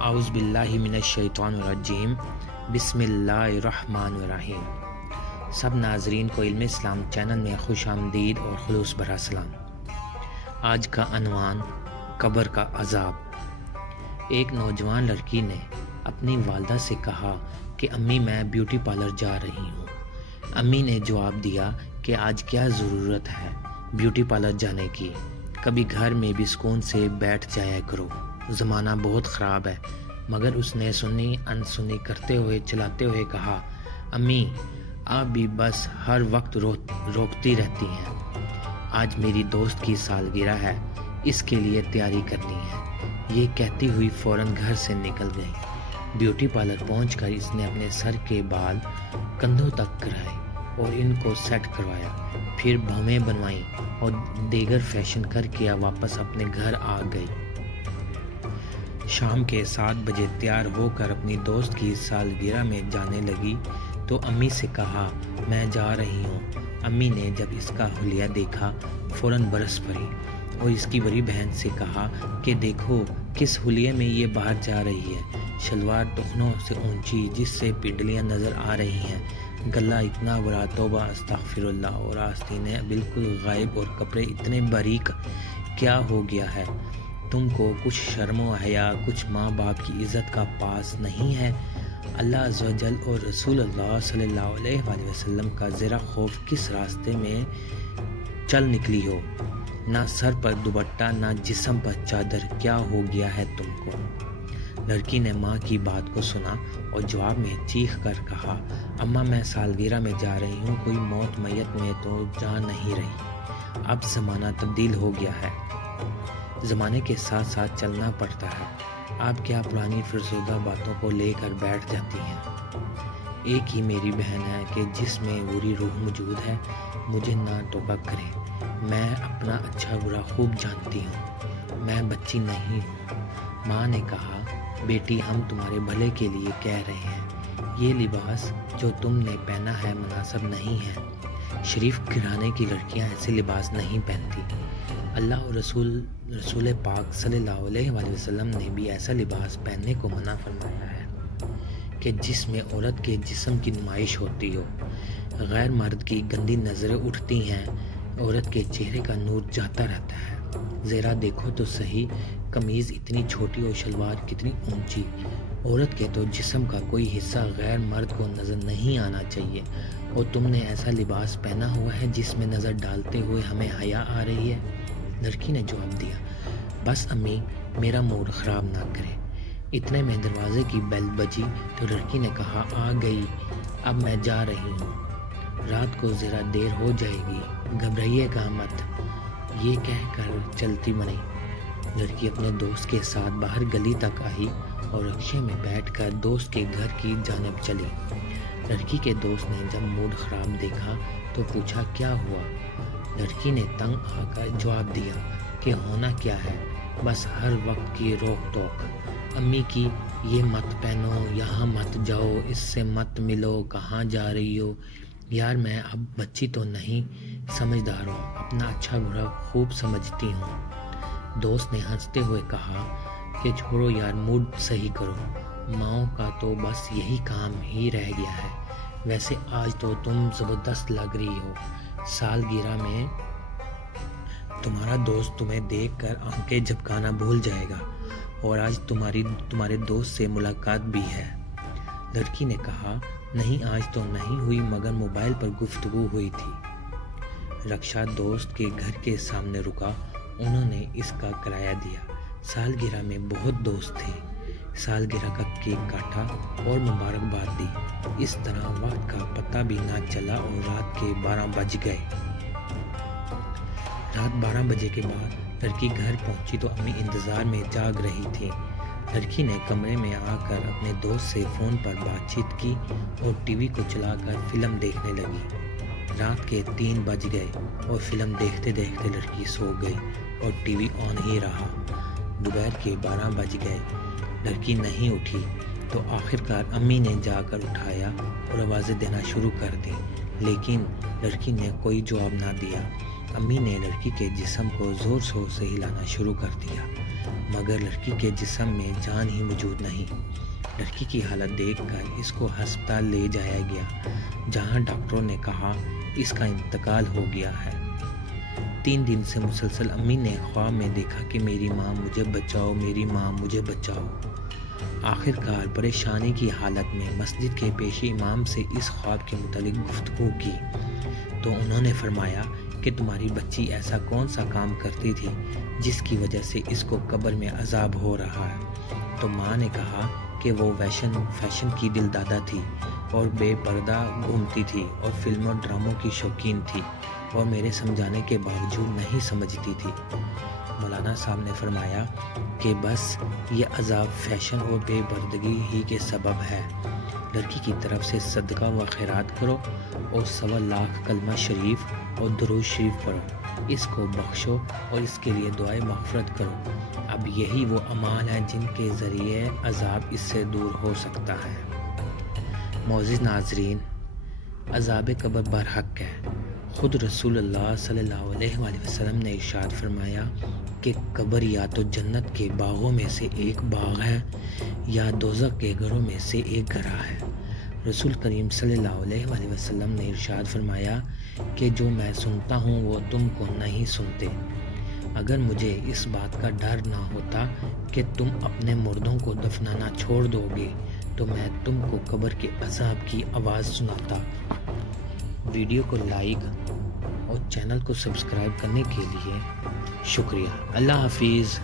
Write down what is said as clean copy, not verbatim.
اعوذ باللہ من الشیطان الرجیم بسم اللہ الرحمن الرحیم۔ سب ناظرین کو علم اسلام چینل میں خوش آمدید اور خلوص بھرا سلام۔ آج کا عنوان قبر کا عذاب۔ ایک نوجوان لڑکی نے اپنی والدہ سے کہا کہ امی میں بیوٹی پارلر جا رہی ہوں۔ امی نے جواب دیا کہ آج کیا ضرورت ہے بیوٹی پارلر جانے کی، کبھی گھر میں بھی سکون سے بیٹھ جایا کرو، زمانہ بہت خراب ہے۔ مگر اس نے سنی انسنی کرتے ہوئے چلاتے ہوئے کہا، امی آپ بھی بس ہر وقت روکتی رہتی ہیں، آج میری دوست کی سالگرہ ہے، اس کے لیے تیاری کرنی ہے۔ یہ کہتی ہوئی فوراً گھر سے نکل گئی۔ بیوٹی پارلر پہنچ کر اس نے اپنے سر کے بال کندھوں تک کرائے اور ان کو سیٹ کروایا، پھر بھویں بنوائیں اور دیگر فیشن کر کے واپس اپنے گھر آ گئی۔ شام کے 7 بجے تیار ہو کر اپنی دوست کی سالگرہ میں جانے لگی تو امی سے کہا میں جا رہی ہوں۔ امی نے جب اس کا حلیہ دیکھا فوراً برس پڑی اور اس کی بڑی بہن سے کہا کہ دیکھو کس حلیے میں یہ باہر جا رہی ہے، شلوار ٹخنوں سے اونچی جس سے پنڈلیاں نظر آ رہی ہیں، گلا اتنا بڑا، توبہ استغفر اللہ، اور آستینیں بالکل غائب اور کپڑے اتنے باریک، کیا ہو گیا ہے تم کو؟ کچھ شرم و حیا، کچھ ماں باپ کی عزت کا پاس نہیں ہے؟ اللہ عز و جل اور رسول اللہ صلی اللہ علیہ وآلہ وسلم کا ذرا خوف کس راستے میں چل نکلی ہو؟ نہ سر پر دوپٹہ نہ جسم پر چادر، کیا ہو گیا ہے تم کو؟ لڑکی نے ماں کی بات کو سنا اور جواب میں چیخ کر کہا، اماں میں سالگرہ میں جا رہی ہوں، کوئی موت میت میں تو جا نہیں رہی، اب زمانہ تبدیل ہو گیا ہے، زمانے کے ساتھ ساتھ چلنا پڑتا ہے، آپ کیا پرانی فرسودہ باتوں کو لے کر بیٹھ جاتی ہیں؟ ایک ہی میری بہن ہے کہ جس میں بری روح موجود ہے، مجھے نہ ٹوکا کرے، میں اپنا اچھا برا خوب جانتی ہوں، میں بچی نہیں ہوں۔ ماں نے کہا، بیٹی ہم تمہارے بھلے کے لیے کہہ رہے ہیں، یہ لباس جو تم نے پہنا ہے مناسب نہیں ہے، شریف گھرانے کی لڑکیاں ایسے لباس نہیں پہنتی، اللہ اور رسول پاک صلی اللہ علیہ وآلہ وسلم نے بھی ایسا لباس پہننے کو منع فرمایا ہے کہ جس میں عورت کے جسم کی نمائش ہوتی ہو، غیر مرد کی گندی نظریں اٹھتی ہیں، عورت کے چہرے کا نور جاتا رہتا ہے۔ ذرا دیکھو تو صحیح، قمیض اتنی چھوٹی اور شلوار کتنی اونچی، عورت کے تو جسم کا کوئی حصہ غیر مرد کو نظر نہیں آنا چاہیے، اور تم نے ایسا لباس پہنا ہوا ہے جس میں نظر ڈالتے ہوئے ہمیں حیا آ رہی ہے۔ لڑکی نے جواب دیا، بس امی میرا موڈ خراب نہ کرے۔ اتنے میں دروازے کی بیل بجی تو لڑکی نے کہا، آ گئی، اب میں جا رہی ہوں، رات کو ذرا دیر ہو جائے گی، گھبرائیے گا مت، یہ کہہ کر چلتی بنی۔ لڑکی اپنے دوست کے ساتھ باہر گلی تک آئی اور رکشے میں بیٹھ کر دوست کے گھر کی جانب چلی۔ لڑکی کے دوست نے جب موڈ خراب دیکھا تو پوچھا، کیا ہوا؟ لڑکی نے تنگ آ کر جواب دیا کہ ہونا کیا ہے، بس ہر وقت کی روک ٹوک، امی کی، یہ مت پہنو، یہاں مت جاؤ، اس سے مت ملو، کہاں جا رہی ہو؟ یار میں اب بچی تو نہیں، سمجھدار ہوں، اپنا اچھا برا خوب سمجھتی ہوں۔ دوست نے ہنستے ہوئے کہا کہ چھوڑو یار، موڈ صحیح کرو، ماؤں کا تو بس یہی کام ہی رہ گیا ہے، ویسے آج تو تم زبردست لگ رہی ہو، سالگرہ میں تمہارا دوست تمہیں دیکھ کر آنکھیں جھپکانا بھول جائے گا، اور آج تمہارے دوست سے ملاقات بھی ہے۔ لڑکی نے کہا، نہیں آج تو نہیں ہوئی، مگر موبائل پر گفتگو ہوئی تھی۔ رکشہ دوست کے گھر کے سامنے رکا، انہوں نے اس کا کرایہ دیا۔ سالگرہ میں بہت دوست تھے، سالگرہ کا کیک کاٹا اور مبارکباد دی، اس طرح وقت کا پتہ بھی نہ چلا اور رات کے 12 بج گئے۔ رات 12 بجے کے بعد لڑکی گھر پہنچی تو امی انتظار میں جاگ رہی تھی۔ لڑکی نے کمرے میں آ کر اپنے دوست سے فون پر بات چیت کی اور ٹی وی کو چلا کر فلم دیکھنے لگی۔ رات کے 3 بج گئے اور فلم دیکھتے دیکھتے لڑکی سو گئی اور ٹی وی آن ہی رہا۔ دوپہر کے 12 بج گئے، لڑکی نہیں اٹھی تو آخرکار امی نے جا کر اٹھایا اور آوازیں دینا شروع کر دی، لیکن لڑکی نے کوئی جواب نہ دیا۔ امی نے لڑکی کے جسم کو زور شور سے ہلانا شروع کر دیا۔ مگر لڑکی کے جسم میں جان ہی موجود نہیں۔ لڑکی کی حالت دیکھ کر اس کو ہسپتال لے جایا گیا، جہاں ڈاکٹروں نے کہا اس کا انتقال ہو گیا ہے۔ 3 دن سے مسلسل امی نے خواب میں دیکھا کہ میری ماں مجھے بچاؤ، میری ماں مجھے بچاؤ۔ آخرکار پریشانی کی حالت میں مسجد کے پیشی امام سے اس خواب کے متعلق گفتگو کی تو انہوں نے فرمایا کہ تمہاری بچی ایسا کون سا کام کرتی تھی جس کی وجہ سے اس کو قبر میں عذاب ہو رہا ہے؟ تو ماں نے کہا کہ وہ فیشن کی دلدادہ تھی اور بے پردہ گھومتی تھی اور فلموں ڈراموں کی شوقین تھی اور میرے سمجھانے کے باوجود نہیں سمجھتی تھی۔ مولانا صاحب نے فرمایا کہ بس یہ عذاب فیشن اور بے پردگی ہی کے سبب ہے۔ لڑکی کی طرف سے صدقہ و خیرات کرو اور 1.25 لاکھ کلمہ شریف اور درود شریف پڑھو، اس کو بخشو اور اس کے لیے دعائے مغفرت کرو۔ اب یہی وہ اعمال ہیں جن کے ذریعے عذاب اس سے دور ہو سکتا ہے۔ معزز ناظرین، عذاب قبر برحق ہے۔ خود رسول اللہ صلی اللہ علیہ وآلہ وسلم نے ارشاد فرمایا کہ قبر یا تو جنت کے باغوں میں سے ایک باغ ہے یا دوزخ کے گھروں میں سے ایک گھرا ہے۔ رسول کریم صلی اللہ علیہ وآلہ وسلم نے ارشاد فرمایا کہ جو میں سنتا ہوں وہ تم کو نہیں سنتے۔ اگر مجھے اس بات کا ڈر نہ ہوتا کہ تم اپنے مردوں کو دفنانا چھوڑ دو گے تو میں تم کو قبر کے عذاب کی آواز سناتا۔ ویڈیو کو لائک اور چینل کو سبسکرائب کرنے کے لیے شکریہ۔ اللہ حافظ۔